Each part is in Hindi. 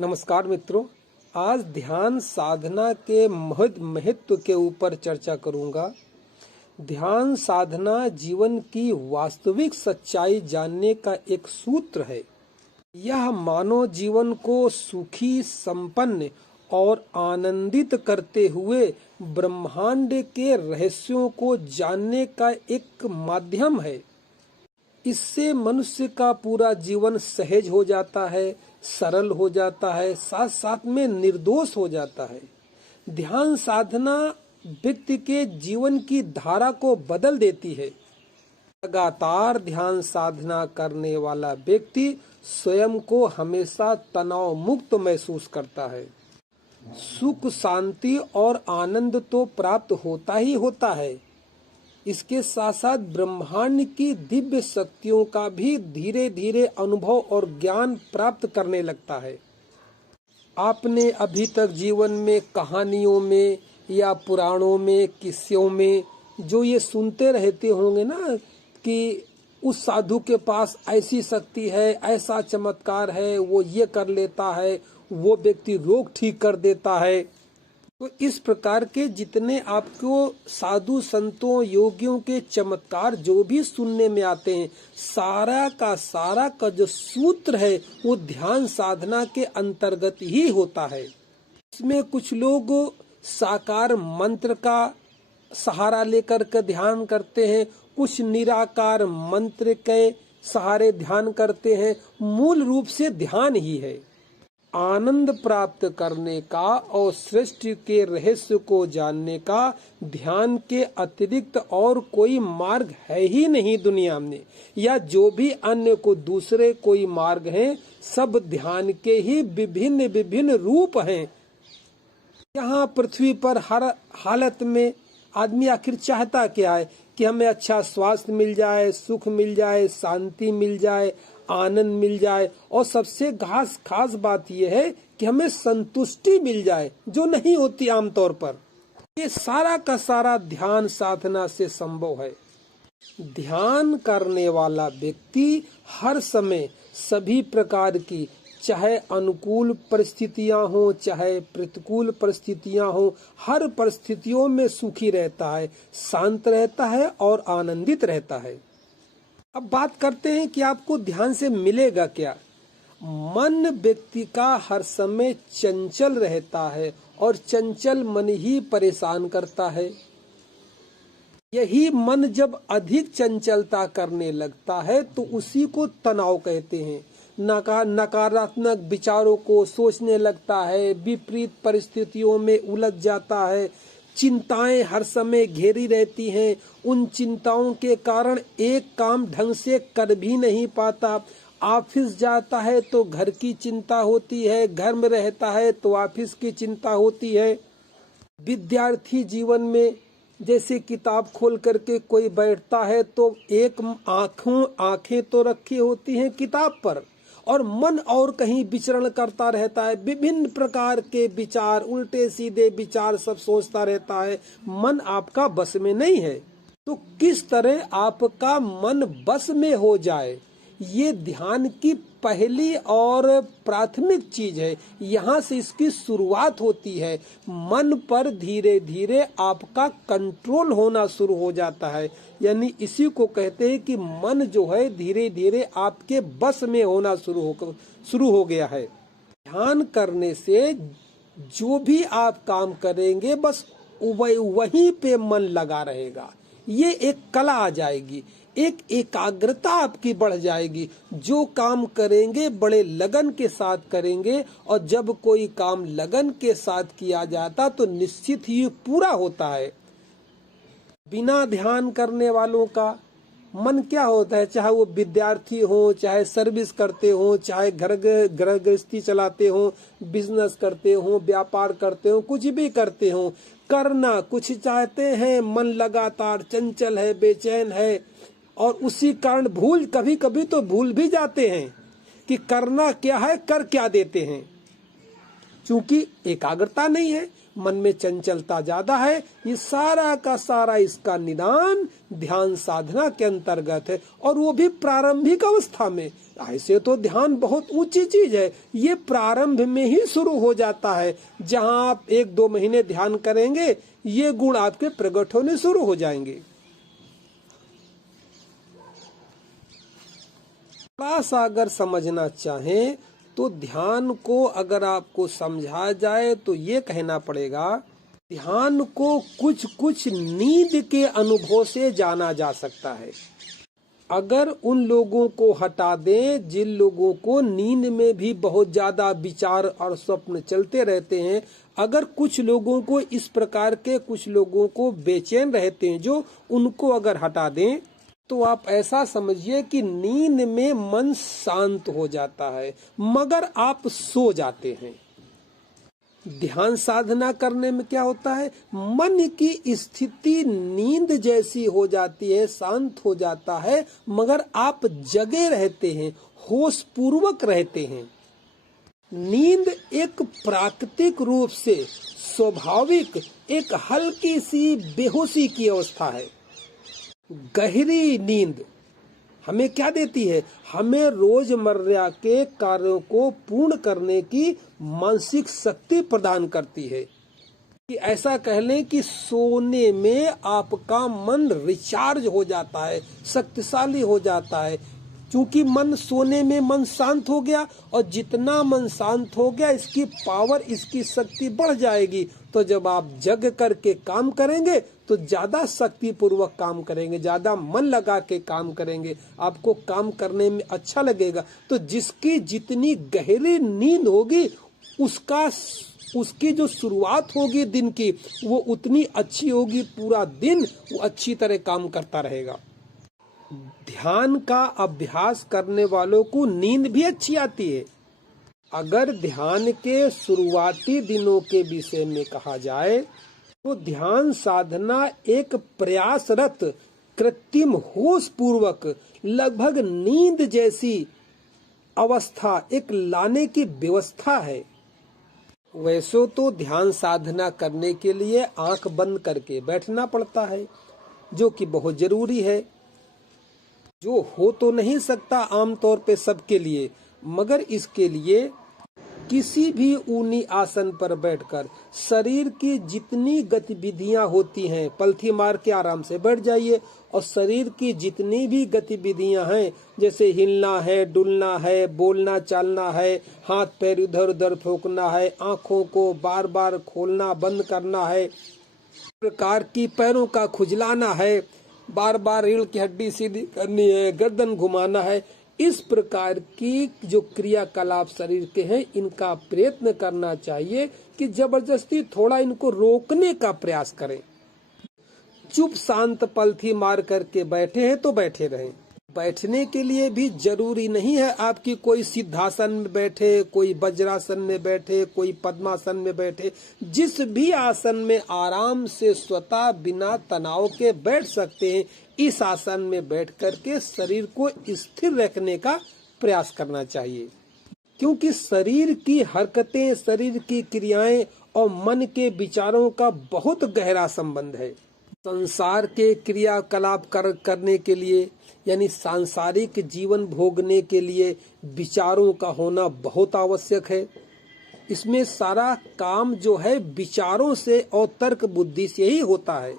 नमस्कार मित्रों, आज ध्यान साधना के महत्व के ऊपर चर्चा करूंगा। ध्यान साधना जीवन की वास्तविक सच्चाई जानने का एक सूत्र है। यह मानव जीवन को सुखी, संपन्न और आनंदित करते हुए ब्रह्मांड के रहस्यों को जानने का एक माध्यम है। इससे मनुष्य का पूरा जीवन सहज हो जाता है, सरल हो जाता है, साथ साथ में निर्दोष हो जाता है। ध्यान साधना व्यक्ति के जीवन की धारा को बदल देती है। लगातार ध्यान साधना करने वाला व्यक्ति स्वयं को हमेशा तनाव मुक्त महसूस करता है। सुख, शांति और आनंद तो प्राप्त होता ही होता है, इसके साथ साथ ब्रह्मांड की दिव्य शक्तियों का भी धीरे धीरे अनुभव और ज्ञान प्राप्त करने लगता है। आपने अभी तक जीवन में कहानियों में या पुराणों में, किस्सों में जो ये सुनते रहते होंगे ना कि उस साधु के पास ऐसी शक्ति है, ऐसा चमत्कार है, वो ये कर लेता है, वो व्यक्ति रोग ठीक कर देता है। तो इस प्रकार के जितने आपको साधु संतों, योगियों के चमत्कार जो भी सुनने में आते हैं, सारा का जो सूत्र है वो ध्यान साधना के अंतर्गत ही होता है। इसमें कुछ लोग साकार मंत्र का सहारा लेकर के ध्यान करते हैं, कुछ निराकार मंत्र के सहारे ध्यान करते हैं। मूल रूप से ध्यान ही है। आनंद प्राप्त करने का और सृष्टि के रहस्य को जानने का ध्यान के अतिरिक्त और कोई मार्ग है ही नहीं दुनिया में, या जो भी अन्य को दूसरे कोई मार्ग हैं, सब ध्यान के ही विभिन्न विभिन्न रूप हैं। यहाँ पृथ्वी पर हर हालत में आदमी आखिर चाहता क्या है कि हमें अच्छा स्वास्थ्य मिल जाए, सुख मिल जाए, शांति मिल जाए, आनंद मिल जाए, और सबसे खास बात यह है कि हमें संतुष्टि मिल जाए, जो नहीं होती आमतौर पर। ये सारा का सारा ध्यान साधना से संभव है। ध्यान करने वाला व्यक्ति हर समय सभी प्रकार की, चाहे अनुकूल परिस्थितियां हो, चाहे प्रतिकूल परिस्थितियां हो, हर परिस्थितियों में सुखी रहता है, शांत रहता है और आनंदित रहता है। अब बात करते हैं कि आपको ध्यान से मिलेगा क्या। मन व्यक्ति का हर समय चंचल रहता है और चंचल मन ही परेशान करता है। यही मन जब अधिक चंचलता करने लगता है तो उसी को तनाव कहते हैं। नकारात्मक विचारों को सोचने लगता है, विपरीत परिस्थितियों में उलझ जाता है, चिंताएं हर समय घेरी रहती हैं। उन चिंताओं के कारण एक काम ढंग से कर भी नहीं पाता। ऑफिस जाता है तो घर की चिंता होती है, घर में रहता है तो ऑफिस की चिंता होती है। विद्यार्थी जीवन में जैसे किताब खोल करके कोई बैठता है तो एक आंखें तो रखी होती हैं किताब पर, और मन और कहीं विचरण करता रहता है। विभिन्न प्रकार के विचार, उल्टे सीधे विचार सब सोचता रहता है। मन आपका बस में नहीं है। तो किस तरह आपका मन बस में हो जाए, ये ध्यान की पहली और प्राथमिक चीज है। यहाँ से इसकी शुरुआत होती है। मन पर धीरे धीरे आपका कंट्रोल होना शुरू हो जाता है। यानी इसी को कहते हैं कि मन जो है धीरे धीरे आपके बस में होना शुरू हो गया है। ध्यान करने से जो भी आप काम करेंगे बस वहीं पे मन लगा रहेगा। ये एक कला आ जाएगी, एक एकाग्रता आपकी बढ़ जाएगी। जो काम करेंगे बड़े लगन के साथ करेंगे, और जब कोई काम लगन के साथ किया जाता तो निश्चित ही पूरा होता है। बिना ध्यान करने वालों का मन क्या होता है, चाहे वो विद्यार्थी हो, चाहे सर्विस करते हो, चाहे घर गृहस्थी चलाते हो, बिजनेस करते हो, व्यापार करते हो, कुछ भी करते हो, करना कुछ चाहते हैं, मन लगातार चंचल है, बेचैन है, और उसी कारण कभी कभी तो भूल भी जाते हैं कि करना क्या है, कर क्या देते हैं। चूंकि एकाग्रता नहीं है, मन में चंचलता ज्यादा है। ये सारा का सारा इसका निदान ध्यान साधना के अंतर्गत है, और वो भी प्रारंभिक अवस्था में। ऐसे तो ध्यान बहुत ऊंची चीज है, ये प्रारंभ में ही शुरू हो जाता है। जहां आप 1-2 महीने ध्यान करेंगे, ये गुण आपके प्रकट होने शुरू हो जाएंगे। थोड़ा सा अगर समझना चाहें तो ध्यान को अगर आपको समझा जाए तो ये कहना पड़ेगा, ध्यान को कुछ कुछ नींद के अनुभव से जाना जा सकता है। अगर उन लोगों को हटा दें जिन लोगों को नींद में भी बहुत ज्यादा विचार और स्वप्न चलते रहते हैं, अगर कुछ लोगों को इस प्रकार के, कुछ लोगों को बेचैन रहते हैं, जो उनको अगर हटा दें तो आप ऐसा समझिए कि नींद में मन शांत हो जाता है, मगर आप सो जाते हैं। ध्यान साधना करने में क्या होता है, मन की स्थिति नींद जैसी हो जाती है, शांत हो जाता है, मगर आप जगे रहते हैं, होश पूर्वक रहते हैं। नींद एक प्राकृतिक रूप से स्वाभाविक एक हल्की सी बेहोशी की अवस्था है। गहरी नींद हमें क्या देती है, हमें रोजमर्रा के कार्यों को पूर्ण करने की मानसिक शक्ति प्रदान करती है। कि ऐसा कह लें कि सोने में आपका मन रिचार्ज हो जाता है, शक्तिशाली हो जाता है, क्योंकि मन सोने में मन शांत हो गया, और जितना मन शांत हो गया इसकी पावर, इसकी शक्ति बढ़ जाएगी। तो जब आप जग करके काम करेंगे तो ज्यादा शक्ति पूर्वक काम करेंगे, ज्यादा मन लगा के काम करेंगे, आपको काम करने में अच्छा लगेगा। तो जिसकी जितनी गहरी नींद होगी उसकी जो शुरुआत होगी दिन की, वो उतनी अच्छी होगी, पूरा दिन वो अच्छी तरह काम करता रहेगा। ध्यान का अभ्यास करने वालों को नींद भी अच्छी आती है। अगर ध्यान के शुरुआती दिनों के विषय में कहा जाए तो ध्यान साधना एक प्रयासरत कृत्रिम होश पूर्वक लगभग नींद जैसी अवस्था एक लाने की व्यवस्था है। वैसे तो ध्यान साधना करने के लिए आंख बंद करके बैठना पड़ता है, जो कि बहुत जरूरी है, जो हो तो नहीं सकता आमतौर पे सबके लिए, मगर इसके लिए किसी भी ऊनी आसन पर बैठकर शरीर की जितनी गतिविधियां होती हैं, पलथी मार के आराम से बैठ जाइए, और शरीर की जितनी भी गतिविधियां हैं, जैसे हिलना है, डुलना है, बोलना चालना है, हाथ पैर इधर उधर ठोकना है, आंखों को बार बार खोलना बंद करना है, प्रकार की पैरों का खुजलाना है, बार बार रीढ़ की हड्डी सीधी करनी है, गर्दन घुमाना है, इस प्रकार की जो क्रियाकलाप शरीर के हैं, इनका प्रयत्न करना चाहिए कि जबरदस्ती थोड़ा इनको रोकने का प्रयास करें। चुप शांत पलथी मार करके बैठे हैं तो बैठे रहें। बैठने के लिए भी जरूरी नहीं है आपकी कोई सिद्धासन में बैठे, कोई वज्रासन में बैठे, कोई पद्मासन में बैठे। जिस भी आसन में आराम से स्वतः बिना तनाव के बैठ सकते हैं, इस आसन में बैठ करके शरीर को स्थिर रखने का प्रयास करना चाहिए, क्योंकि शरीर की हरकतें, शरीर की क्रियाएं और मन के विचारों का बहुत गहरा संबंध है। संसार के क्रियाकलाप करने के लिए, यानी सांसारिक जीवन भोगने के लिए विचारों का होना बहुत आवश्यक है। इसमें सारा काम जो है विचारों से और तर्क बुद्धि से ही होता है।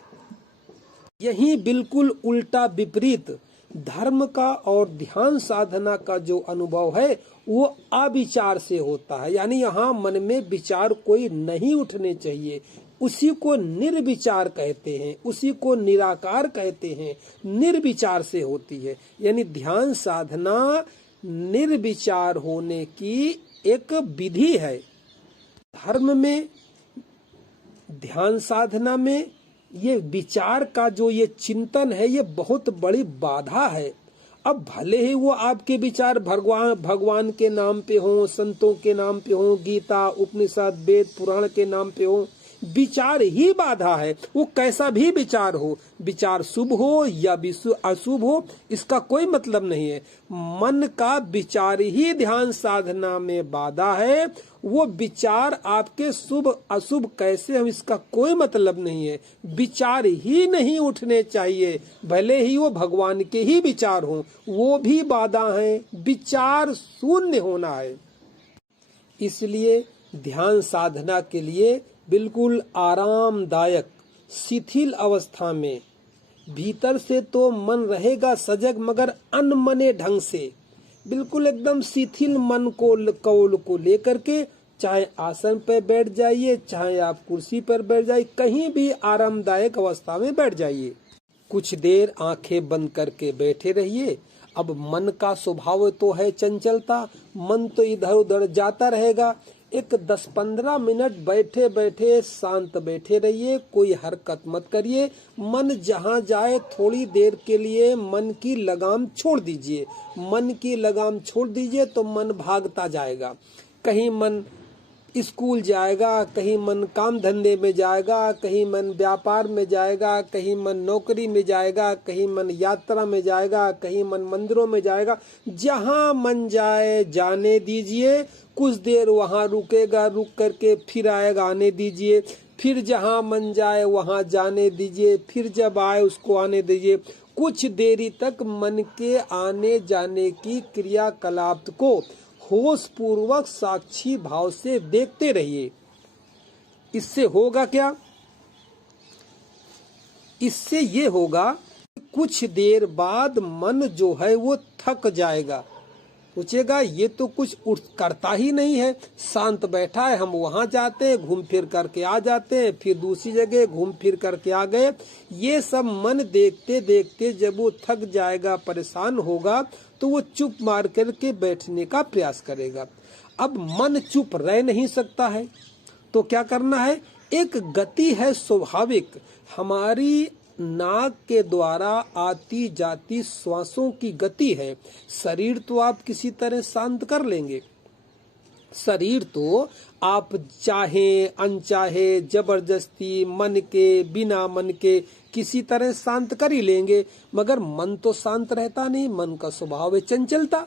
यही बिल्कुल उल्टा विपरीत धर्म का और ध्यान साधना का जो अनुभव है वो अविचार से होता है, यानी यहाँ मन में विचार कोई नहीं उठने चाहिए। उसी को निर्विचार कहते हैं, उसी को निराकार कहते हैं, निर्विचार से होती है। यानी ध्यान साधना निर्विचार होने की एक विधि है। धर्म में, ध्यान साधना में ये विचार का जो ये चिंतन है, ये बहुत बड़ी बाधा है। अब भले ही वो आपके विचार भगवान के नाम पे हो, संतों के नाम पे हो, गीता उपनिषद वेद पुराण के नाम पे हो, विचार ही बाधा है। वो कैसा भी विचार हो, विचार शुभ हो या अशुभ हो, इसका कोई मतलब नहीं है। मन का विचार ही ध्यान साधना में बाधा है। वो विचार आपके शुभ अशुभ कैसे हम, इसका कोई मतलब नहीं है। विचार ही नहीं उठने चाहिए, भले ही वो भगवान के ही विचार हों, वो भी बाधा है। विचार शून्य होना है। इसलिए ध्यान साधना के लिए बिल्कुल आरामदायक शिथिल अवस्था में, भीतर से तो मन रहेगा सजग मगर अनमने ढंग से, बिल्कुल एकदम शिथिल मन को लेकर के, चाहे आसन पर बैठ जाइए, चाहे आप कुर्सी पर बैठ जाइए, कहीं भी आरामदायक अवस्था में बैठ जाइए। कुछ देर आंखें बंद करके बैठे रहिए। अब मन का स्वभाव तो है चंचलता, मन तो इधर उधर जाता रहेगा। एक 10-15 मिनट बैठे बैठे शांत बैठे रहिए, कोई हरकत मत करिए। मन जहाँ जाए थोड़ी देर के लिए मन की लगाम छोड़ दीजिए। मन की लगाम छोड़ दीजिए तो मन भागता जाएगा। कहीं मन स्कूल जाएगा, कहीं मन काम धंधे में जाएगा, कहीं मन व्यापार में जाएगा, कहीं मन नौकरी में जाएगा, कहीं मन यात्रा में जाएगा, कहीं मन मंदिरों में जाएगा। जहाँ मन जाए जाने दीजिए। कुछ देर वहाँ रुकेगा, रुक करके फिर आएगा, आने दीजिए। फिर जहाँ मन जाए वहाँ जाने दीजिए, फिर जब आए उसको आने दीजिए। कुछ देरी तक मन के आने जाने की क्रियाकलाप को होश पूर्वक साक्षी भाव से देखते रहिए। इससे होगा क्या? इससे ये होगा कुछ देर बाद मन जो है वो थक जाएगा, पूछेगा ये तो कुछ उठ करता ही नहीं है, शांत बैठा है, हम वहां जाते हैं, घूम फिर करके आ जाते हैं, फिर दूसरी जगह घूम फिर करके आ गए। ये सब मन देखते देखते जब वो थक जाएगा, परेशान होगा, तो वो चुप मार करके बैठने का प्रयास करेगा। अब मन चुप रह नहीं सकता है, तो क्या करना है? एक गति है स्वाभाविक, हमारी नाक के द्वारा आती जाती श्वासों की गति है। शरीर तो आप किसी तरह शांत कर लेंगे, शरीर तो आप चाहे अनचाहे जबरदस्ती मन के बिना मन के किसी तरह शांत कर ही लेंगे, मगर मन तो शांत रहता नहीं। मन का स्वभाव है चंचलता,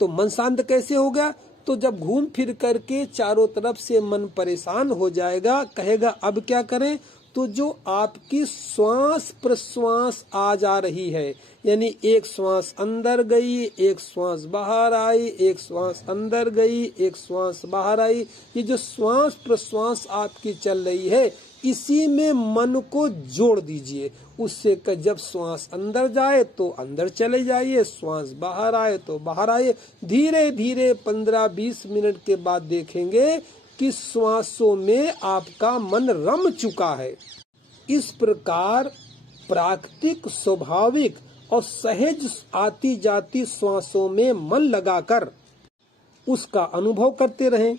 तो मन शांत कैसे हो गया? तो जब घूम फिर करके चारों तरफ से मन परेशान हो जाएगा, कहेगा अब क्या करें? तो जो आपकी श्वास प्रश्वास आ जा रही है, यानी एक श्वास अंदर गई, एक श्वास बाहर आई, एक श्वास अंदर गई, एक श्वास बाहर आई, ये जो श्वास प्रश्वास आपकी चल रही है, इसी में मन को जोड़ दीजिए। उससे जब श्वास अंदर जाए तो अंदर चले जाइए, श्वास बाहर आए तो बाहर आइए। धीरे धीरे 15-20 मिनट के बाद देखेंगे कि श्वासों में आपका मन रम चुका है। इस प्रकार प्राकृतिक स्वाभाविक और सहज आती जाती श्वासों में मन लगाकर उसका अनुभव करते रहें।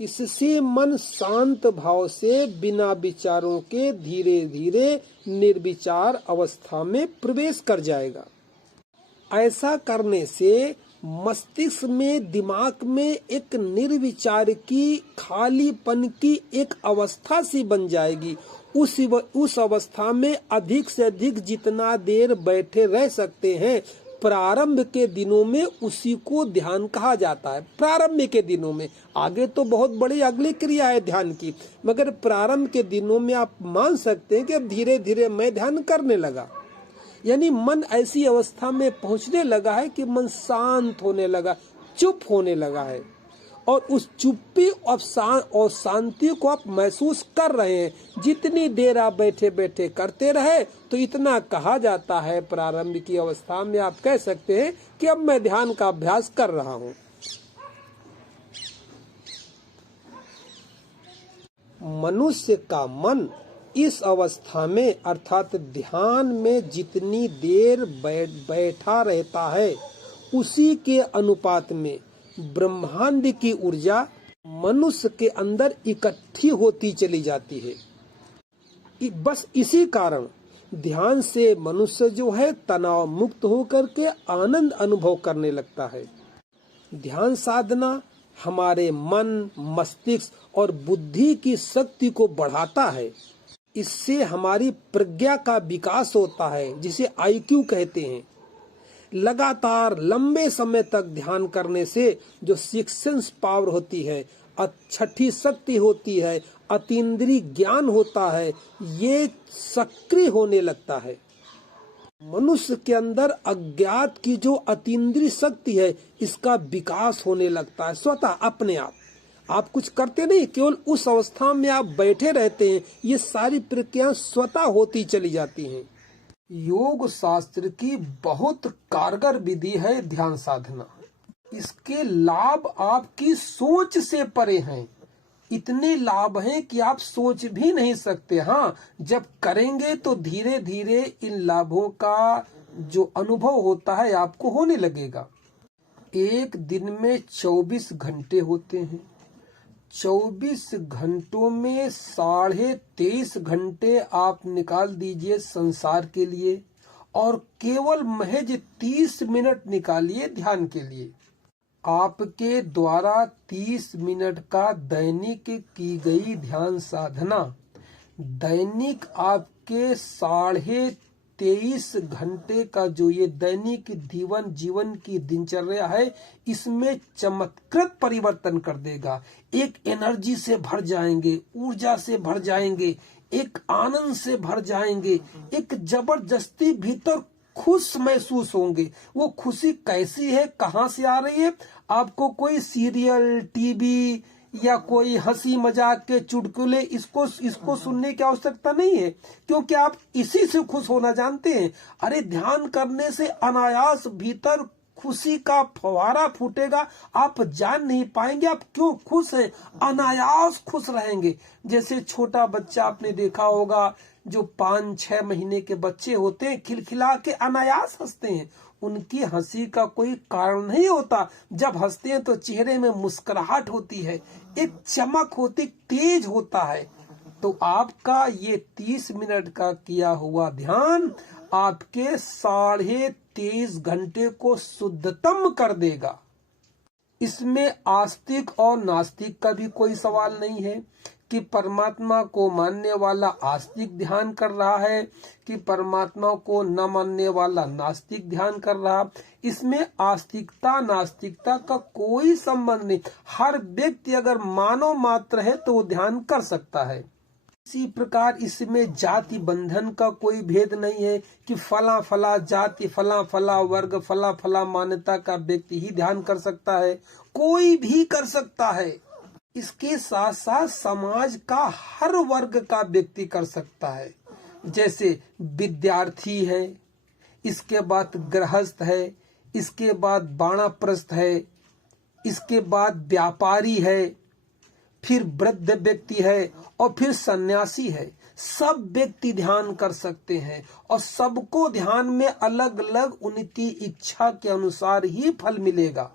इससे मन शांत भाव से बिना विचारों के धीरे धीरे निर्विचार अवस्था में प्रवेश कर जाएगा। ऐसा करने से मस्तिष्क में, दिमाग में एक निर्विचार की, खालीपन की एक अवस्था सी बन जाएगी। उस अवस्था में अधिक से अधिक जितना देर बैठे रह सकते हैं, प्रारंभ के दिनों में उसी को ध्यान कहा जाता है। प्रारंभ के दिनों में, आगे तो बहुत बड़ी अगली क्रिया है ध्यान की, मगर प्रारंभ के दिनों में आप मान सकते हैं कि अब धीरे धीरे मैं ध्यान करने लगा, यानी मन ऐसी अवस्था में पहुंचने लगा है कि मन शांत होने लगा, चुप होने लगा है। और उस चुप्पी और शांति को आप महसूस कर रहे हैं। जितनी देर आप बैठे बैठे करते रहे तो इतना कहा जाता है, प्रारंभ की अवस्था में आप कह सकते हैं कि अब मैं ध्यान का अभ्यास कर रहा हूँ। मनुष्य का मन इस अवस्था में अर्थात ध्यान में जितनी देर बैठा रहता है, उसी के अनुपात में ब्रह्मांड की ऊर्जा मनुष्य के अंदर इकट्ठी होती चली जाती है। बस इसी कारण ध्यान से मनुष्य जो है तनाव मुक्त होकर के आनंद अनुभव करने लगता है। ध्यान साधना हमारे मन, मस्तिष्क और बुद्धि की शक्ति को बढ़ाता है। इससे हमारी प्रज्ञा का विकास होता है, जिसे आईक्यू कहते हैं। लगातार लंबे समय तक ध्यान करने से जो सिक्स सेंस पावर होती है, छठी शक्ति होती है, अतीन्द्रिय ज्ञान होता है, ये सक्रिय होने लगता है। मनुष्य के अंदर अज्ञात की जो अतीन्द्रिय शक्ति है, इसका विकास होने लगता है स्वतः अपने आप। आप कुछ करते नहीं, केवल उस अवस्था में आप बैठे रहते हैं, ये सारी प्रक्रियाएं स्वतः होती चली जाती हैं। योग शास्त्र की बहुत कारगर विधि है ध्यान साधना। इसके लाभ आपकी सोच से परे हैं। इतने लाभ हैं कि आप सोच भी नहीं सकते। हाँ, जब करेंगे तो धीरे धीरे इन लाभों का जो अनुभव होता है आपको होने लगेगा। एक दिन में 24 घंटे होते हैं। 24 घंटों में 23.5 घंटे आप निकाल दीजिए संसार के लिए और केवल महज 30 मिनट निकालिए ध्यान के लिए। आपके द्वारा 30 मिनट का दैनिक की गई ध्यान साधना दैनिक आपके 23.5 घंटे का जो ये दैनिक जीवन की दिनचर्या है, इसमें चमत्कृत परिवर्तन कर देगा। एक एनर्जी से भर जाएंगे, ऊर्जा से भर जाएंगे, एक आनंद से भर जाएंगे, एक जबरदस्ती भीतर खुश महसूस होंगे। वो खुशी कैसी है, कहाँ से आ रही है? आपको कोई सीरियल, टीवी या कोई हंसी मजाक के चुटकुले इसको सुनने की आवश्यकता नहीं है, क्योंकि आप इसी से खुश होना जानते हैं। अरे ध्यान करने से अनायास भीतर खुशी का फवारा फूटेगा, आप जान नहीं पाएंगे आप क्यों खुश हैं। अनायास खुश रहेंगे। जैसे छोटा बच्चा आपने देखा होगा, जो 5-6 महीने के बच्चे होते हैं, खिलखिला के अनायास हंसते हैं। उनकी हंसी का कोई कारण नहीं होता। जब हंसते हैं तो चेहरे में मुस्कुराहट होती है, एक चमक होती, तेज होता है। तो आपका ये 30 मिनट का किया हुआ ध्यान आपके 23.5 घंटे को शुद्धतम कर देगा। इसमें आस्तिक और नास्तिक का भी कोई सवाल नहीं है कि परमात्मा को मानने वाला आस्तिक ध्यान कर रहा है कि परमात्मा को न मानने वाला नास्तिक ध्यान कर रहा। इसमें आस्तिकता नास्तिकता का कोई संबंध नहीं। हर व्यक्ति अगर मानव मात्र है तो वो ध्यान कर सकता है। इसी प्रकार इसमें जाति बंधन का कोई भेद नहीं है कि फला फला जाति, फला फला वर्ग, फला फला मान्यता का व्यक्ति ही ध्यान कर सकता है। कोई भी कर सकता है। इसके साथ साथ समाज का हर वर्ग का व्यक्ति कर सकता है। जैसे विद्यार्थी है, इसके बाद गृहस्थ है, इसके बाद वानप्रस्थ है, इसके बाद व्यापारी है, फिर वृद्ध व्यक्ति है और फिर सन्यासी है। सब व्यक्ति ध्यान कर सकते हैं और सबको ध्यान में अलग अलग उनकी इच्छा के अनुसार ही फल मिलेगा।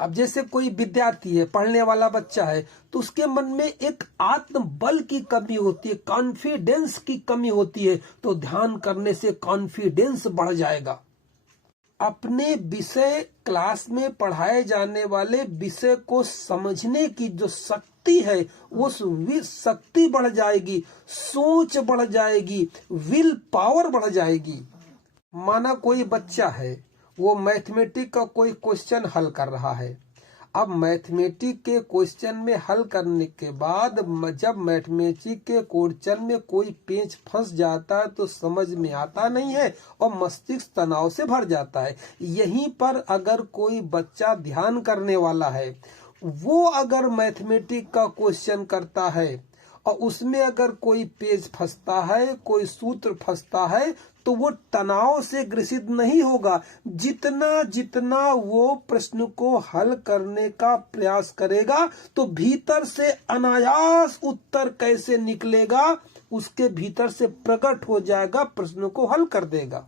अब जैसे कोई विद्यार्थी है, पढ़ने वाला बच्चा है, तो उसके मन में एक आत्मबल की कमी होती है, कॉन्फिडेंस की कमी होती है। तो ध्यान करने से कॉन्फिडेंस बढ़ जाएगा। अपने विषय क्लास में पढ़ाए जाने वाले विषय को समझने की जो शक्ति है, वो शक्ति बढ़ जाएगी, सोच बढ़ जाएगी, विल पावर बढ़ जाएगी। माना कोई बच्चा है, वो मैथमेटिक का कोई क्वेश्चन हल कर रहा है। अब मैथमेटिक के क्वेश्चन में हल करने के बाद जब मैथमेटिक के क्वेश्चन में कोई पेच फंस जाता है तो समझ में आता नहीं है और मस्तिष्क तनाव से भर जाता है। यहीं पर अगर कोई बच्चा ध्यान करने वाला है, वो अगर मैथमेटिक का क्वेश्चन करता है और उसमें अगर कोई पेज फंसता है, कोई सूत्र फंसता है, तो वो तनाव से ग्रसित नहीं होगा। जितना जितना वो प्रश्न को हल करने का प्रयास करेगा, तो भीतर से अनायास उत्तर कैसे निकलेगा, उसके भीतर से प्रकट हो जाएगा, प्रश्न को हल कर देगा।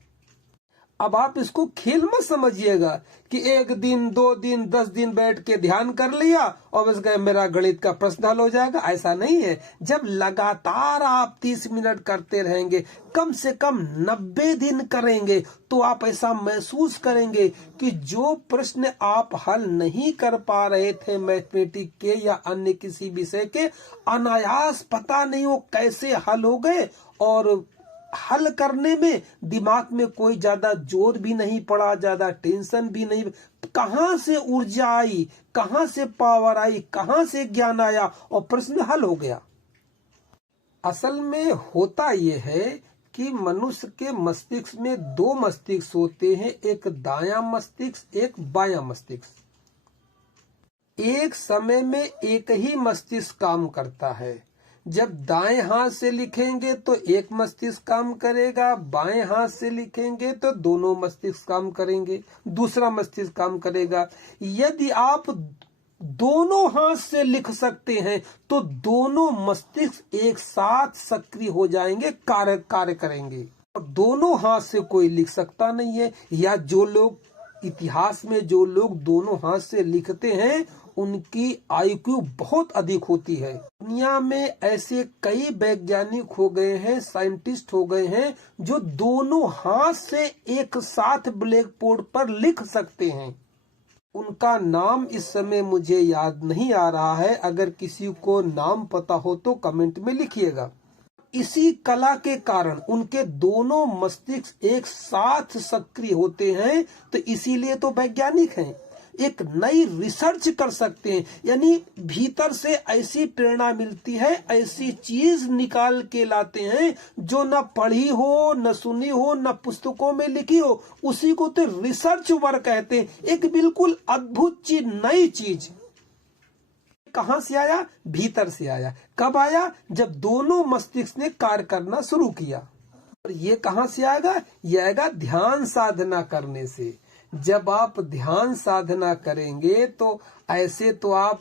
अब आप इसको खेल मत समझिएगा कि 1 दिन 2 दिन 10 दिन बैठ के ध्यान कर लिया और बस गए मेरा गणित का प्रश्न हल हो जाएगा। ऐसा नहीं है। जब लगातार आप 30 मिनट करते रहेंगे, कम से कम 90 दिन करेंगे, तो आप ऐसा महसूस करेंगे कि जो प्रश्न आप हल नहीं कर पा रहे थे मैथमेटिक्स के या अन्य किसी विषय के, अनायास पता नहीं वो कैसे हल हो गए, और हल करने में दिमाग में कोई ज्यादा जोर भी नहीं पड़ा, ज्यादा टेंशन भी नहीं। कहां से ऊर्जा आई, कहां से पावर आई, कहां से ज्ञान आया और प्रश्न हल हो गया। असल में होता यह है कि मनुष्य के मस्तिष्क में 2 मस्तिष्क होते हैं, एक दायां मस्तिष्क, एक बायां मस्तिष्क। एक समय में एक ही मस्तिष्क काम करता है। जब दाएं हाथ से लिखेंगे तो एक मस्तिष्क काम करेगा, बाएं हाथ से लिखेंगे तो दोनों मस्तिष्क काम करेंगे, दूसरा मस्तिष्क काम करेगा। यदि आप दोनों हाथ से लिख सकते हैं तो दोनों मस्तिष्क एक साथ सक्रिय हो जाएंगे, कार्य करेंगे। और दोनों हाथ से कोई लिख सकता नहीं है, या जो लोग इतिहास में जो लोग दोनों हाथ से लिखते हैं उनकी IQ बहुत अधिक होती है। दुनिया में ऐसे कई वैज्ञानिक हो गए हैं, साइंटिस्ट हो गए हैं, जो दोनों हाथ से एक साथ ब्लैक बोर्ड पर लिख सकते हैं। उनका नाम इस समय मुझे याद नहीं आ रहा है, अगर किसी को नाम पता हो तो कमेंट में लिखिएगा। इसी कला के कारण उनके दोनों मस्तिष्क एक साथ सक्रिय होते हैं, तो इसीलिए तो वैज्ञानिक हैं। एक नई रिसर्च कर सकते हैं, यानी भीतर से ऐसी प्रेरणा मिलती है, ऐसी चीज निकाल के लाते हैं जो न पढ़ी हो, न सुनी हो, न पुस्तकों में लिखी हो। उसी को तो रिसर्च वर्क कहते हैं। एक बिल्कुल अद्भुत चीज, नई चीज। कहां से आया? भीतर से आया। कब आया? जब दोनों मस्तिष्क ने कार्य करना शुरू किया। और ये कहां से आएगा? ये आएगा ध्यान साधना करने से। जब आप ध्यान साधना करेंगे तो ऐसे तो आप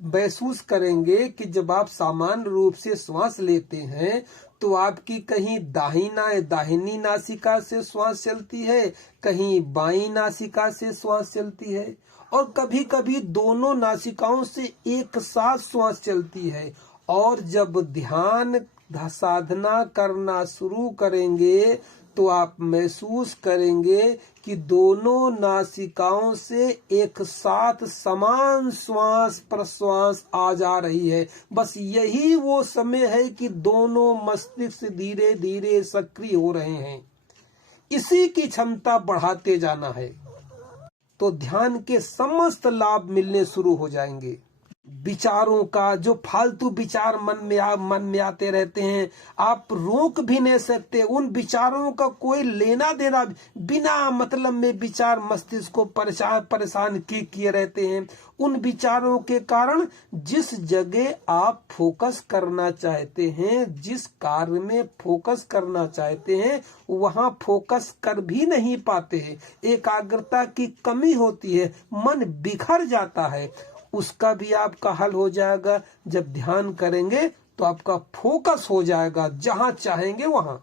महसूस करेंगे कि जब आप सामान्य रूप से श्वास लेते हैं तो आपकी कहीं दाहिनी नासिका से श्वास चलती है, कहीं बाईं नासिका से श्वास चलती है, और कभी कभी दोनों नासिकाओं से एक साथ श्वास चलती है। और जब ध्यान साधना करना शुरू करेंगे तो आप महसूस करेंगे कि दोनों नासिकाओं से एक साथ समान श्वास प्रश्वास आ जा रही है। बस यही वो समय है कि दोनों मस्तिष्क धीरे धीरे सक्रिय हो रहे हैं। इसी की क्षमता बढ़ाते जाना है तो ध्यान के समस्त लाभ मिलने शुरू हो जाएंगे। विचारों का जो फालतू विचार मन में आते रहते हैं, आप रोक भी नहीं सकते। उन विचारों का कोई लेना देना, बिना मतलब में विचार मस्तिष्क को परेशान किए रहते हैं। उन विचारों के कारण जिस जगह आप फोकस करना चाहते हैं, जिस कार्य में फोकस करना चाहते हैं, वहां फोकस कर भी नहीं पाते हैं। एकाग्रता की कमी होती है, मन बिखर जाता है। उसका भी आपका हल हो जाएगा। जब ध्यान करेंगे तो आपका फोकस हो जाएगा जहां चाहेंगे वहां।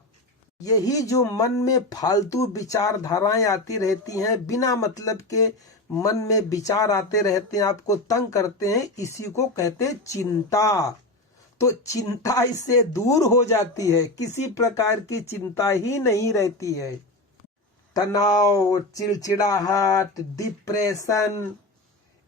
यही जो मन में फालतू विचारधाराएं आती रहती हैं, बिना मतलब के मन में विचार आते रहते हैं, आपको तंग करते हैं, इसी को कहते हैं चिंता। तो चिंता इससे दूर हो जाती है, किसी प्रकार की चिंता ही नहीं रहती है। तनाव, चिड़चिड़ाहट, डिप्रेशन,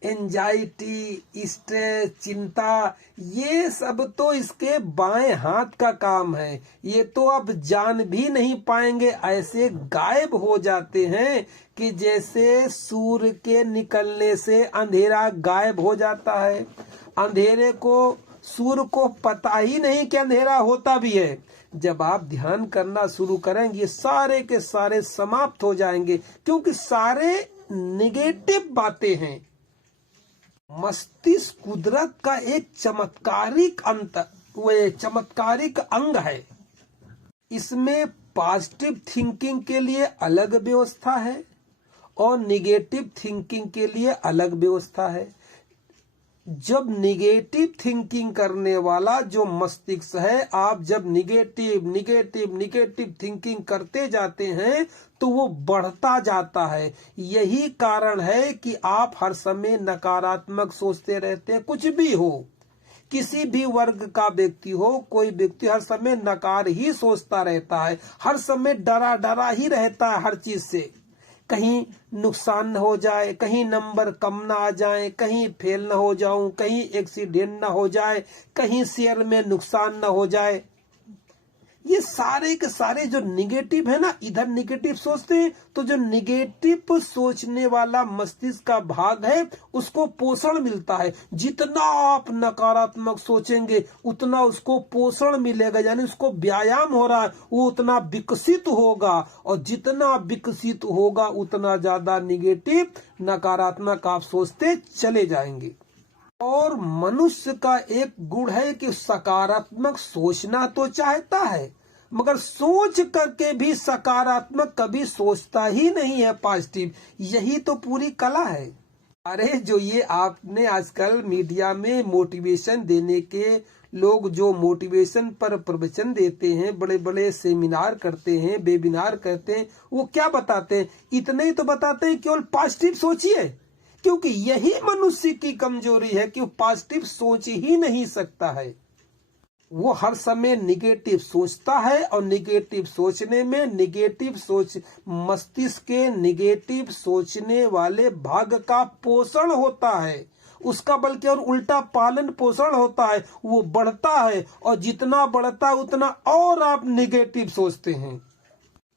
एंजाइटी, स्ट्रेस, चिंता, ये सब तो इसके बाएं हाथ का काम है। ये तो अब जान भी नहीं पाएंगे, ऐसे गायब हो जाते हैं कि जैसे सूर्य के निकलने से अंधेरा गायब हो जाता है। अंधेरे को, सूर्य को पता ही नहीं कि अंधेरा होता भी है। जब आप ध्यान करना शुरू करेंगे, सारे के सारे समाप्त हो जाएंगे, क्योंकि सारे निगेटिव बातें हैं। मस्तिष्क कुदरत का एक चमत्कारिक अंग है। इसमें पॉजिटिव थिंकिंग के लिए अलग व्यवस्था है और निगेटिव थिंकिंग के लिए अलग व्यवस्था है। जब निगेटिव थिंकिंग करने वाला जो मस्तिष्क है, आप जब निगेटिव निगेटिव निगेटिव थिंकिंग करते जाते हैं तो वो बढ़ता जाता है। यही कारण है कि आप हर समय नकारात्मक सोचते रहते हैं। कुछ भी हो, किसी भी वर्ग का व्यक्ति हो, कोई व्यक्ति हर समय नकार ही सोचता रहता है, हर समय डरा डरा ही रहता है हर चीज से। कहीं नुकसान न हो जाए, कहीं नंबर कम ना आ जाए, कहीं फेल न हो जाऊं, कहीं एक्सीडेंट न हो जाए, कहीं शेयर में नुकसान न हो जाए। ये सारे के सारे जो निगेटिव है ना, इधर निगेटिव सोचते हैं तो जो निगेटिव सोचने वाला मस्तिष्क का भाग है उसको पोषण मिलता है। जितना आप नकारात्मक सोचेंगे उतना उसको पोषण मिलेगा, यानी उसको व्यायाम हो रहा है, वो उतना विकसित होगा। और जितना विकसित होगा उतना ज्यादा निगेटिव नकारात्मक आप सोचते चले जाएंगे। और मनुष्य का एक गुण है कि सकारात्मक सोचना तो चाहता है, मगर सोच करके भी सकारात्मक कभी सोचता ही नहीं है, पॉजिटिव। यही तो पूरी कला है। अरे जो ये आपने आजकल मीडिया में मोटिवेशन देने के लोग जो मोटिवेशन पर प्रवचन देते हैं, बड़े बड़े सेमिनार करते हैं, वेबिनार करते हैं, वो क्या बताते हैं? इतने ही तो बताते हैं केवल पॉजिटिव सोचिए, क्योंकि यही मनुष्य की कमजोरी है कि वो पॉजिटिव सोच ही नहीं सकता है। वो हर समय निगेटिव सोचता है और निगेटिव सोचने में निगेटिव सोच मस्तिष्क के निगेटिव सोचने वाले भाग का पोषण होता है, उसका बल्कि और उल्टा पालन पोषण होता है। वो बढ़ता है और जितना बढ़ता है उतना और आप निगेटिव सोचते हैं।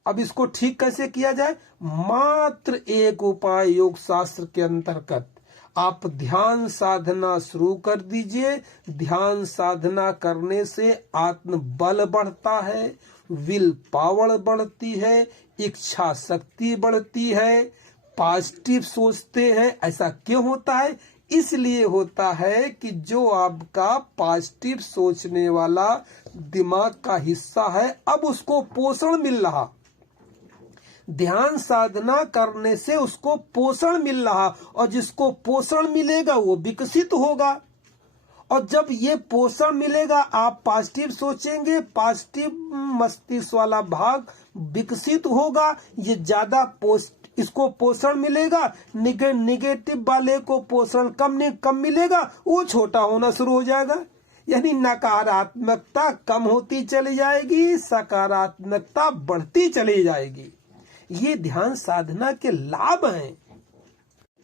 अब इसको ठीक कैसे किया जाए? मात्र एक उपाय योग शास्त्र के अंतर्गत आप ध्यान साधना शुरू कर दीजिए। ध्यान साधना करने से आत्म बल बढ़ता है, विल पावर बढ़ती है, इच्छा शक्ति बढ़ती है, पॉजिटिव सोचते हैं। ऐसा क्यों होता है? इसलिए होता है कि जो आपका पॉजिटिव सोचने वाला दिमाग का हिस्सा है, अब उसको पोषण मिल रहा। ध्यान साधना करने से उसको पोषण मिल रहा, और जिसको पोषण मिलेगा वो विकसित होगा। और जब ये पोषण मिलेगा, आप पॉजिटिव सोचेंगे, पॉजिटिव मस्तिष्क वाला भाग विकसित होगा, ये ज्यादा इसको पोषण मिलेगा। निगेटिव वाले को पोषण कम मिलेगा, वो छोटा होना शुरू हो जाएगा। यानी नकारात्मकता कम होती चली जाएगी, सकारात्मकता बढ़ती चली जाएगी। ये ध्यान साधना के लाभ हैं।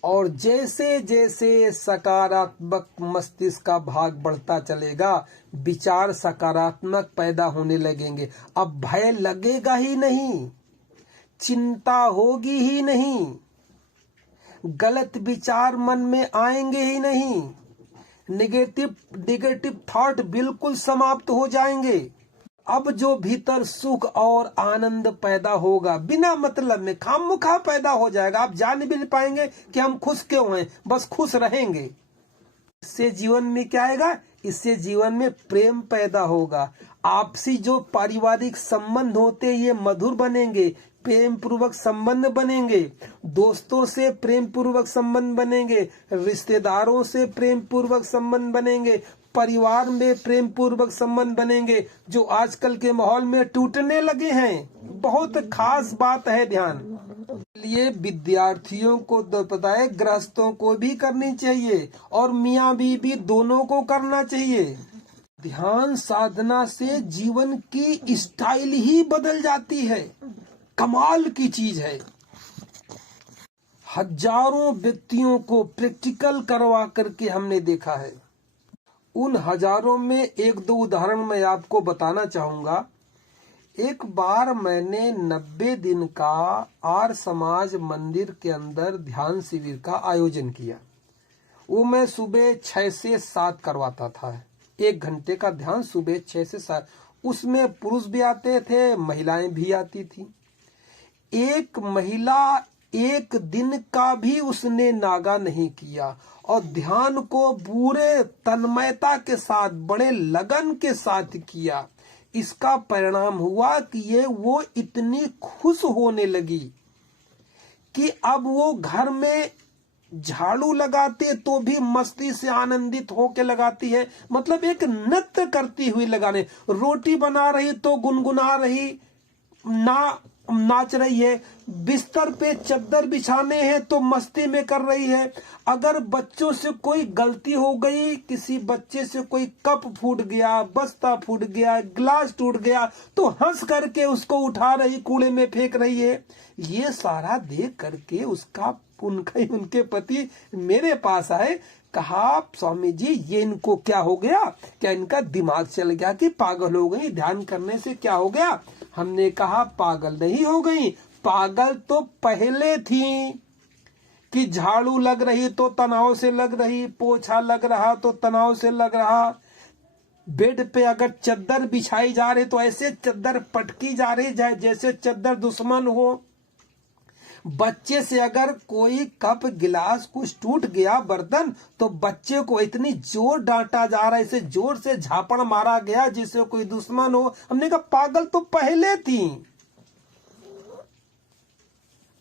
और जैसे जैसे सकारात्मक मस्तिष्क का भाग बढ़ता चलेगा, विचार सकारात्मक पैदा होने लगेंगे। अब भय लगेगा ही नहीं, चिंता होगी ही नहीं, गलत विचार मन में आएंगे ही नहीं, निगेटिव थॉट बिल्कुल समाप्त हो जाएंगे। अब जो भीतर सुख और आनंद पैदा होगा, बिना मतलब में खामखा पैदा हो जाएगा। आप जान भी नहीं पाएंगे कि हम खुश क्यों हैं, बस खुश रहेंगे। इससे जीवन में क्या आएगा? इससे जीवन में प्रेम पैदा होगा। आपसी जो पारिवारिक संबंध होते ये मधुर बनेंगे, प्रेम पूर्वक संबंध बनेंगे। दोस्तों से प्रेम पूर्वक संबंध बनेंगे, रिश्तेदारों से प्रेम पूर्वक संबंध बनेंगे, परिवार में प्रेम पूर्वक संबंध बनेंगे, जो आजकल के माहौल में टूटने लगे हैं। बहुत खास बात है ध्यान। लिए विद्यार्थियों को तो पता है, गृहस्थों को भी करनी चाहिए और मियाँ बीवी दोनों को करना चाहिए। ध्यान साधना से जीवन की स्टाइल ही बदल जाती है। कमाल की चीज है। हजारों व्यक्तियों को प्रैक्टिकल करवा करके हमने देखा है। उन हजारों में एक दो उदाहरण मैं आपको बताना चाहूंगा। एक बार मैंने 90 दिन का आर्य समाज मंदिर के अंदर ध्यान शिविर का आयोजन किया। वो मैं सुबह 6 से 7 करवाता था। 1 घंटे का ध्यान सुबह 6 से 7। उसमें पुरुष भी आते थे, महिलाएं भी आती थी। एक महिला 1 दिन का भी उसने नागा नहीं किया और ध्यान को पूरे तन्मयता के साथ, बड़े लगन के साथ किया। इसका परिणाम हुआ कि वो इतनी खुश होने लगी कि अब वो घर में झाड़ू लगाते तो भी मस्ती से आनंदित होके लगाती है, मतलब एक नृत्य करती हुई लगाने। रोटी बना रही तो गुनगुना रही, नाच रही है। बिस्तर पे चद्दर बिछाने हैं तो मस्ती में कर रही है। अगर बच्चों से कोई गलती हो गई, किसी बच्चे से कोई कप फूट गया, बस्ता फूट गया, गिलास टूट गया, तो हंस करके उसको उठा रही, कूड़े में फेंक रही है। ये सारा देख करके उनके पति मेरे पास आए, कहा स्वामी जी ये इनको क्या हो गया, क्या इनका दिमाग चल गया कि पागल हो गई, ध्यान करने से क्या हो गया। हमने कहा पागल नहीं हो गई, पागल तो पहले थी कि झाड़ू लग रही तो तनाव से लग रही, पोछा लग रहा तो तनाव से लग रहा, बेड पे अगर चद्दर बिछाई जा रही तो ऐसे चद्दर पटकी जा रही जैसे चद्दर दुश्मन हो। बच्चे से अगर कोई कप गिलास कुछ टूट गया बर्तन, तो बच्चे को इतनी जोर डांटा जा रहा है, इसे जोर से झापड़ मारा गया जिससे कोई दुश्मन हो। हमने कहा पागल तो पहले थी,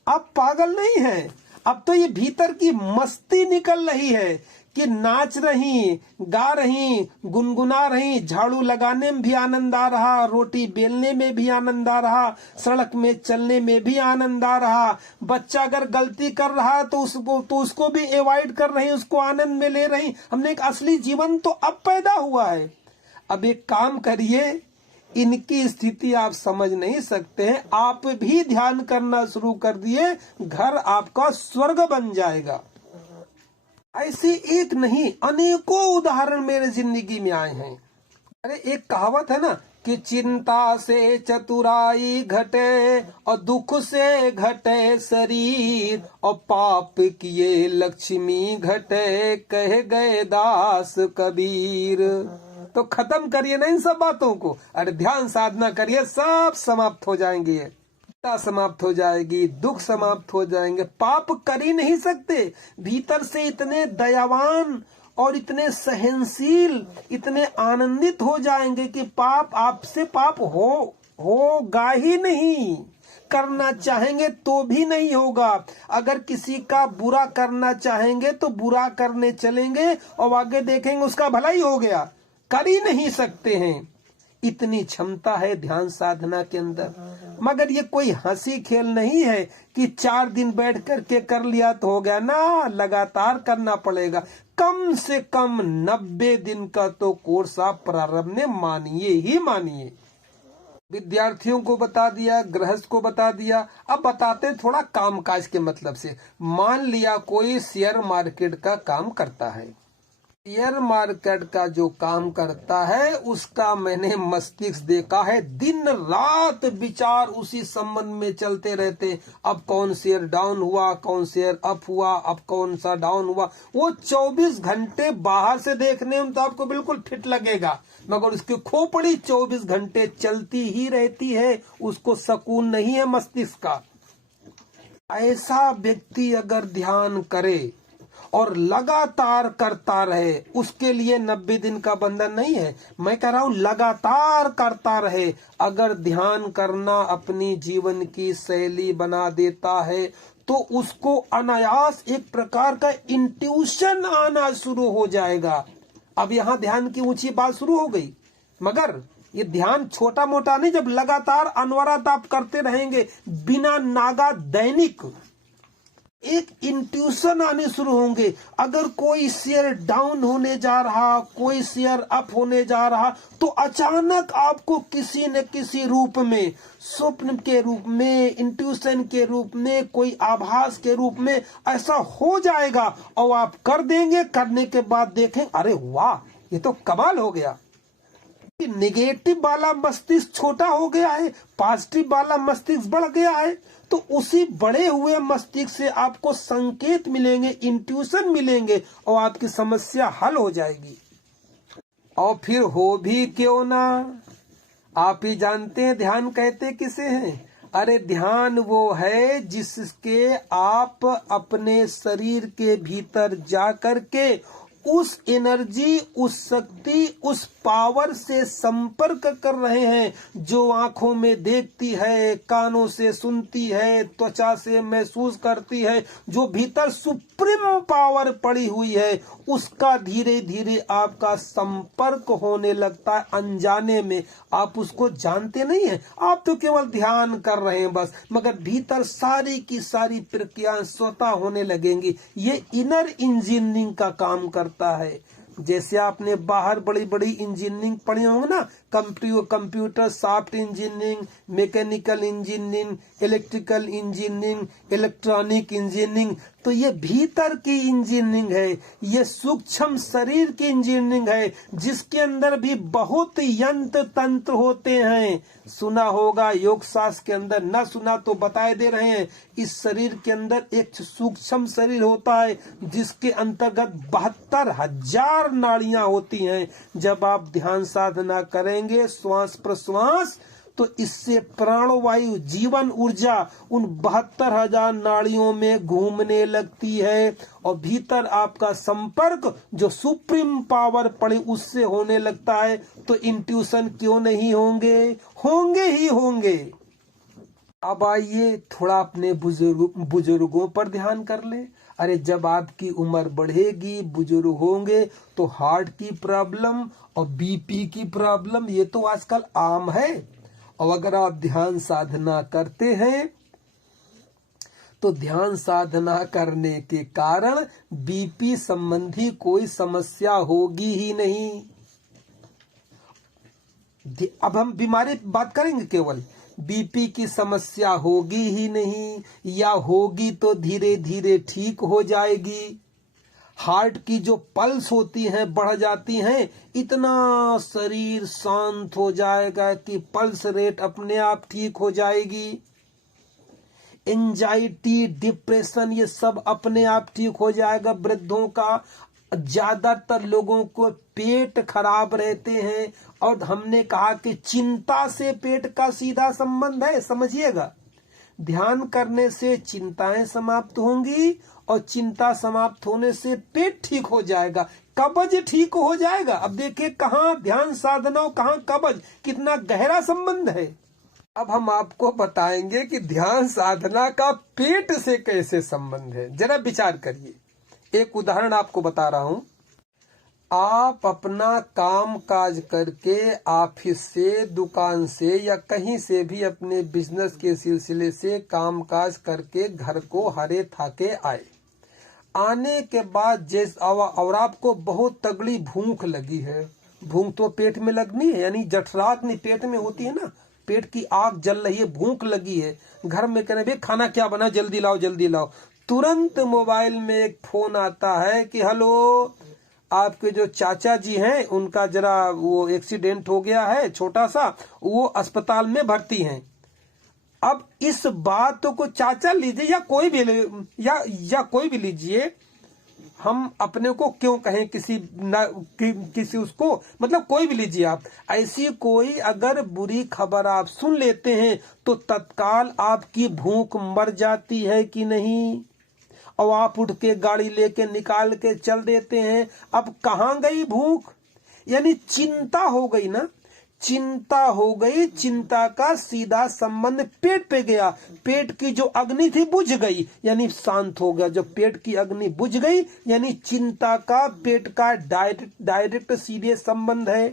अब पागल नहीं है। अब तो ये भीतर की मस्ती निकल रही है कि नाच रही, गा रही, गुनगुना रही, झाड़ू लगाने में भी आनंद आ रहा, रोटी बेलने में भी आनंद आ रहा, सड़क में चलने में भी आनंद आ रहा। बच्चा अगर गलती कर रहा तो उसको भी अवॉइड कर रही, उसको आनंद में ले रही। हमने एक असली जीवन तो अब पैदा हुआ है। अब एक काम करिए, इनकी स्थिति आप समझ नहीं सकते हैं, आप भी ध्यान करना शुरू कर दिए, घर आपका स्वर्ग बन जाएगा। ऐसे एक नहीं अनेकों उदाहरण मेरे जिंदगी में आए हैं। अरे एक कहावत है ना कि चिंता से चतुराई घटे और दुख से घटे शरीर और पाप किए लक्ष्मी घटे, कह गए दास कबीर। तो खत्म करिए ना इन सब बातों को, अरे ध्यान साधना करिए, सब समाप्त हो जाएंगे, समाप्त हो जाएगी, दुख समाप्त हो जाएंगे। पाप कर ही नहीं सकते, भीतर से इतने दयावान और इतने सहनशील, इतने आनंदित हो जाएंगे कि पाप आपसे पाप होगा ही नहीं। करना चाहेंगे तो भी नहीं होगा। अगर किसी का बुरा करना चाहेंगे तो बुरा करने चलेंगे और आगे देखेंगे उसका भला ही हो गया, कर ही नहीं सकते हैं। इतनी क्षमता है ध्यान साधना के अंदर। मगर ये कोई हंसी खेल नहीं है कि 4 दिन बैठ करके कर लिया तो हो गया ना, लगातार करना पड़ेगा। कम से कम 90 दिन का तो कोर्स आप प्रारंभ में मानिए ही मानिए। विद्यार्थियों को बता दिया, गृहस्थ को बता दिया, अब बताते थोड़ा कामकाज के मतलब से। मान लिया कोई शेयर मार्केट का काम करता है, शेयर मार्केट का जो काम करता है उसका मैंने मस्तिष्क देखा है, दिन रात विचार उसी संबंध में चलते रहते। अब कौन शेयर डाउन हुआ, कौन शेयर अप हुआ, अब कौन सा डाउन हुआ। वो 24 घंटे बाहर से देखने में तो आपको बिल्कुल फिट लगेगा, मगर उसकी खोपड़ी 24 घंटे चलती ही रहती है, उसको सुकून नहीं है मस्तिष्क का। ऐसा व्यक्ति अगर ध्यान करे और लगातार करता रहे, उसके लिए 90 दिन का बंधन नहीं है। मैं कह रहा हूं लगातार करता रहे। अगर ध्यान करना अपनी जीवन की शैली बना देता है तो उसको अनायास एक प्रकार का इंट्यूशन आना शुरू हो जाएगा। अब यहाँ ध्यान की ऊंची बात शुरू हो गई, मगर ये ध्यान छोटा मोटा नहीं। जब लगातार अनवरत आप करते रहेंगे बिना नागा दैनिक, एक इंट्यूशन आने शुरू होंगे। अगर कोई शेयर डाउन होने जा रहा, कोई शेयर अप होने जा रहा, तो अचानक आपको किसी न किसी रूप में, स्वप्न के रूप में, इंट्यूशन के रूप में, कोई आभास के रूप में ऐसा हो जाएगा और आप कर देंगे। करने के बाद देखें अरे वाह ये तो कमाल हो गया। नेगेटिव वाला मस्तिष्क छोटा हो गया है, पॉजिटिव वाला मस्तिष्क बढ़ गया है। तो उसी बड़े हुए मस्तिष्क से आपको संकेत मिलेंगे, इंट्यूशन मिलेंगे और आपकी समस्या हल हो जाएगी। और फिर हो भी क्यों ना, आप ही जानते हैं ध्यान कहते किसे हैं। अरे ध्यान वो है जिसके आप अपने शरीर के भीतर जा करके उस एनर्जी, उस शक्ति, उस पावर से संपर्क कर रहे हैं जो आंखों में देखती है, कानों से सुनती है, त्वचा से महसूस करती है, जो भीतर सुप्रीम पावर पड़ी हुई है, उसका धीरे धीरे आपका संपर्क होने लगता है। अनजाने में आप उसको जानते नहीं है, आप तो केवल ध्यान कर रहे हैं बस, मगर भीतर सारी की सारी प्रक्रियाएं स्वतः होने लगेंगी। ये इनर इंजीनियरिंग का काम करता है। जैसे आपने बाहर बड़ी बड़ी इंजीनियरिंग पढ़ी होंगे ना, computer soft engineering, mechanical engineering, electrical engineering, electronic engineering, तो ये भीतर की इंजीनियरिंग है, ये सूक्ष्म शरीर की इंजीनियरिंग है, जिसके अंदर भी बहुत यंत्र तंत्र होते हैं। सुना होगा योग शास्त्र के अंदर, न सुना तो बताए दे रहे हैं। इस शरीर के अंदर एक सूक्ष्म शरीर होता है जिसके अंतर्गत 72,000 नाड़ियां होती हैं। जब आप ध्यान साधना करेंगे श्वास प्रश्वास, तो इससे प्राणवायु, जीवन ऊर्जा उन 72,000 नाड़ियों में घूमने लगती है और भीतर आपका संपर्क जो सुप्रीम पावर पड़े उससे होने लगता है। तो इंट्यूशन क्यों नहीं होंगे? होंगे ही होंगे। अब आइए थोड़ा अपने बुजुर्गों पर ध्यान कर ले। अरे जब आपकी उम्र बढ़ेगी, बुजुर्ग होंगे, तो हार्ट की प्रॉब्लम और बीपी की प्रॉब्लम ये तो आजकल आम है। और अगर आप ध्यान साधना करते हैं तो ध्यान साधना करने के कारण बीपी संबंधी कोई समस्या होगी ही नहीं। अब हम बीमारी बात करेंगे, केवल बीपी की समस्या होगी ही नहीं, या होगी तो धीरे धीरे ठीक हो जाएगी। हार्ट की जो पल्स होती हैं बढ़ जाती हैं, इतना शरीर शांत हो जाएगा कि पल्स रेट अपने आप ठीक हो जाएगी। एंजाइटी, डिप्रेशन, ये सब अपने आप ठीक हो जाएगा। वृद्धों का, ज्यादातर लोगों को पेट खराब रहते हैं, और हमने कहा कि चिंता से पेट का सीधा संबंध है, समझिएगा। ध्यान करने से चिंताएं समाप्त होंगी और चिंता समाप्त होने से पेट ठीक हो जाएगा, कब्ज ठीक हो जाएगा। अब देखिए कहाँ ध्यान साधना और कहाँ कब्ज, कितना गहरा संबंध है। अब हम आपको बताएंगे कि ध्यान साधना का पेट से कैसे संबंध है। जरा विचार करिए। एक उदाहरण आपको बता रहा हूं। आप अपना काम काज करके ऑफिस से, दुकान से या कहीं से भी अपने बिजनेस के सिलसिले से काम काज करके घर को हरे थाके आए। आने के बाद और आपको बहुत तगड़ी भूख लगी है। भूख तो पेट में लगनी है, यानी जठराग्नि नहीं पेट में होती है ना, पेट की आग जल रही है, भूख लगी है। घर में कह रहे भाई खाना क्या बना, जल्दी लाओ जल्दी लाओ। तुरंत मोबाइल में एक फोन आता है कि हेलो, आपके जो चाचा जी हैं उनका जरा वो एक्सीडेंट हो गया है छोटा सा, वो अस्पताल में भर्ती हैं। अब इस बात को चाचा लीजिए या कोई भी या कोई भी लीजिए, हम अपने को क्यों कहें किसी उसको, मतलब कोई भी लीजिए आप, ऐसी कोई अगर बुरी खबर आप सुन लेते हैं तो तत्काल आपकी भूख मर जाती है कि नहीं? और आप उठ के गाड़ी लेके निकाल के चल देते हैं। अब कहाँ गई भूख? यानी चिंता हो गई ना, चिंता हो गई। चिंता का सीधा संबंध पेट पे गया। पेट की जो अग्नि थी बुझ गई, यानी शांत हो गया। जब पेट की अग्नि बुझ गई, यानी चिंता का पेट का डायरेक्ट सीधे संबंध है।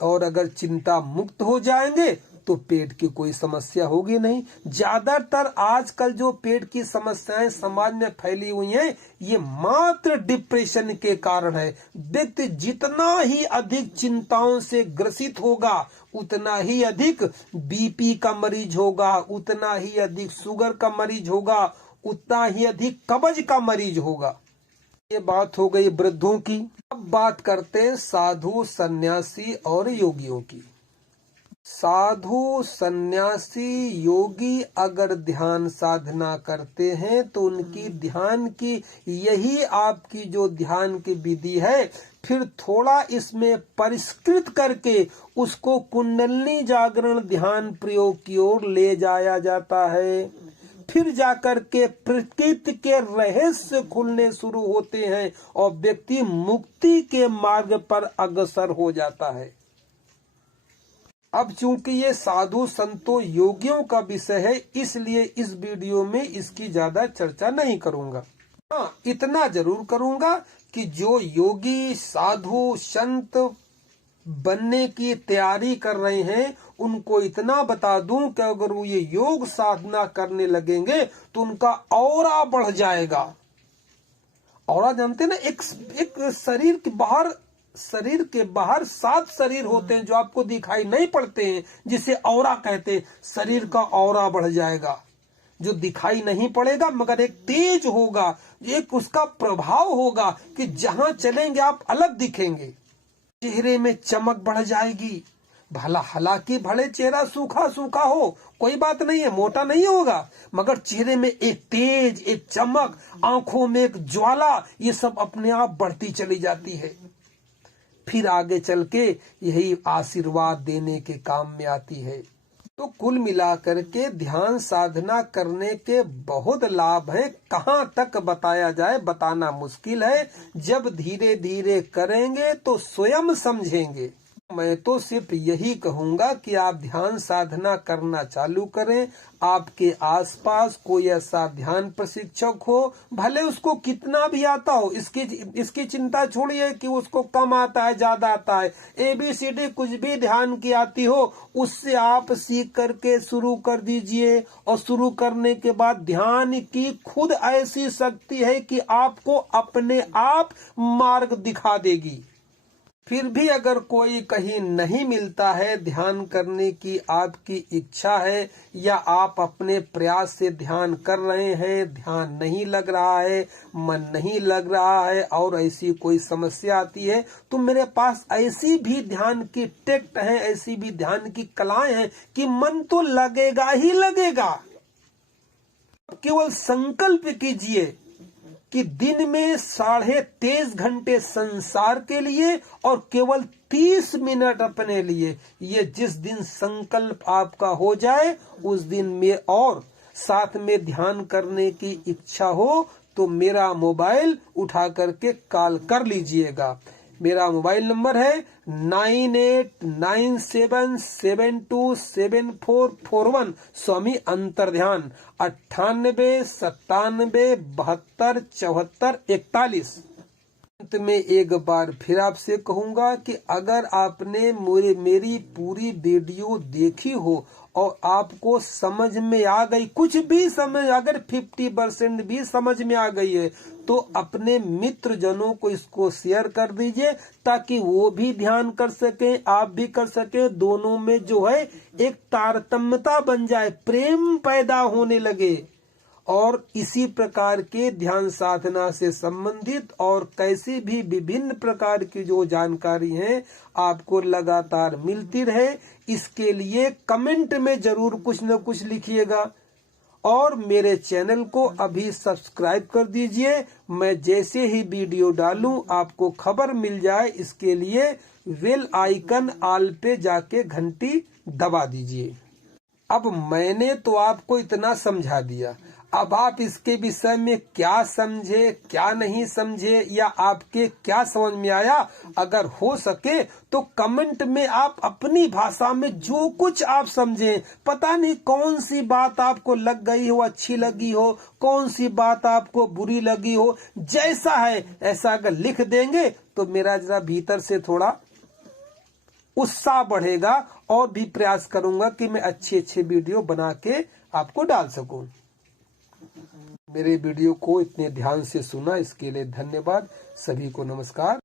और अगर चिंता मुक्त हो जाएंगे तो पेट की कोई समस्या होगी नहीं। ज्यादातर आजकल जो पेट की समस्याएं समाज में फैली हुई हैं, ये मात्र डिप्रेशन के कारण है। व्यक्ति जितना ही अधिक चिंताओं से ग्रसित होगा, उतना ही अधिक बीपी का मरीज होगा, उतना ही अधिक शुगर का मरीज होगा, उतना ही अधिक कब्ज का मरीज होगा। ये बात हो गई वृद्धों की। अब बात करते हैं साधु, सन्यासी और योगियों की। साधु, सन्यासी, योगी अगर ध्यान साधना करते हैं तो उनकी ध्यान की, यही आपकी जो ध्यान की विधि है, फिर थोड़ा इसमें परिष्कृत करके उसको कुंडलिनी जागरण ध्यान प्रयोग की ओर ले जाया जाता है। फिर जाकर के प्रकृति के रहस्य खुलने शुरू होते हैं और व्यक्ति मुक्ति के मार्ग पर अग्रसर हो जाता है। अब चूंकि ये साधु संतों योगियों का विषय है, इसलिए इस वीडियो में इसकी ज्यादा चर्चा नहीं करूंगा। हाँ, इतना जरूर करूंगा कि जो योगी साधु संत बनने की तैयारी कर रहे हैं उनको इतना बता दूं कि अगर वो ये योग साधना करने लगेंगे तो उनका औरा बढ़ जाएगा। औरा जानते हैं ना, एक शरीर के बाहर 7 शरीर होते हैं जो आपको दिखाई नहीं पड़ते हैं, जिसे औरा कहते हैं। शरीर का औरा बढ़ जाएगा, जो दिखाई नहीं पड़ेगा मगर एक तेज होगा, एक उसका प्रभाव होगा कि जहां चलेंगे आप अलग दिखेंगे। चेहरे में चमक बढ़ जाएगी। भला हालांकि भले चेहरा सूखा सूखा हो, कोई बात नहीं है, मोटा नहीं होगा, मगर चेहरे में एक तेज, एक चमक, आंखों में एक ज्वाला, ये सब अपने आप बढ़ती चली जाती है। फिर आगे चल के यही आशीर्वाद देने के काम में आती है। तो कुल मिलाकर के ध्यान साधना करने के बहुत लाभ हैं। कहाँ तक बताया जाए, बताना मुश्किल है। जब धीरे धीरे करेंगे तो स्वयं समझेंगे। मैं तो सिर्फ यही कहूंगा कि आप ध्यान साधना करना चालू करें। आपके आसपास कोई ऐसा ध्यान प्रशिक्षक हो, भले उसको कितना भी आता हो, इसकी चिंता छोड़िए कि उसको कम आता है ज्यादा आता है। ABCD कुछ भी ध्यान की आती हो, उससे आप सीख करके शुरू कर दीजिए। और शुरू करने के बाद ध्यान की खुद ऐसी शक्ति है कि आपको अपने आप मार्ग दिखा देगी। फिर भी अगर कोई कहीं नहीं मिलता है, ध्यान करने की आपकी इच्छा है या आप अपने प्रयास से ध्यान कर रहे हैं, ध्यान नहीं लग रहा है, मन नहीं लग रहा है और ऐसी कोई समस्या आती है, तो मेरे पास ऐसी भी ध्यान की टेक्ट है, ऐसी भी ध्यान की कलाएं हैं कि मन तो लगेगा ही लगेगा। केवल संकल्प कीजिए कि दिन में 23.5 घंटे संसार के लिए और केवल 30 मिनट अपने लिए। ये जिस दिन संकल्प आपका हो जाए उस दिन में और साथ में ध्यान करने की इच्छा हो तो मेरा मोबाइल उठा करके कॉल कर लीजिएगा। मेरा मोबाइल नंबर है 9897727441। स्वामी अंतर्ध्यान 9897727441। अंत में एक बार फिर आपसे कहूंगा कि अगर आपने मेरी पूरी वीडियो देखी हो और आपको समझ में आ गई, कुछ भी समझ, अगर 50% भी समझ में आ गई है तो अपने मित्र जनों को इसको शेयर कर दीजिए ताकि वो भी ध्यान कर सके, आप भी कर सके। दोनों में जो है एक तारतम्यता बन जाए, प्रेम पैदा होने लगे। और इसी प्रकार के ध्यान साधना से संबंधित और कैसी भी विभिन्न प्रकार की जो जानकारी है आपको लगातार मिलती रहे, इसके लिए कमेंट में जरूर कुछ न कुछ लिखिएगा। और मेरे चैनल को अभी सब्सक्राइब कर दीजिए। मैं जैसे ही वीडियो डालूं आपको खबर मिल जाए, इसके लिए बेल आइकन ऑल पे जाके घंटी दबा दीजिए। अब मैंने तो आपको इतना समझा दिया, अब आप इसके विषय में क्या समझे, क्या नहीं समझे, या आपके क्या समझ में आया, अगर हो सके तो कमेंट में आप अपनी भाषा में जो कुछ आप समझे, पता नहीं कौन सी बात आपको लग गई हो, अच्छी लगी हो, कौन सी बात आपको बुरी लगी हो, जैसा है ऐसा अगर लिख देंगे तो मेरा जरा भीतर से थोड़ा उत्साह बढ़ेगा और भी प्रयास करूंगा कि मैं अच्छे वीडियो बना के आपको डाल सकूं। मेरे वीडियो को इतने ध्यान से सुना इसके लिए धन्यवाद। सभी को नमस्कार।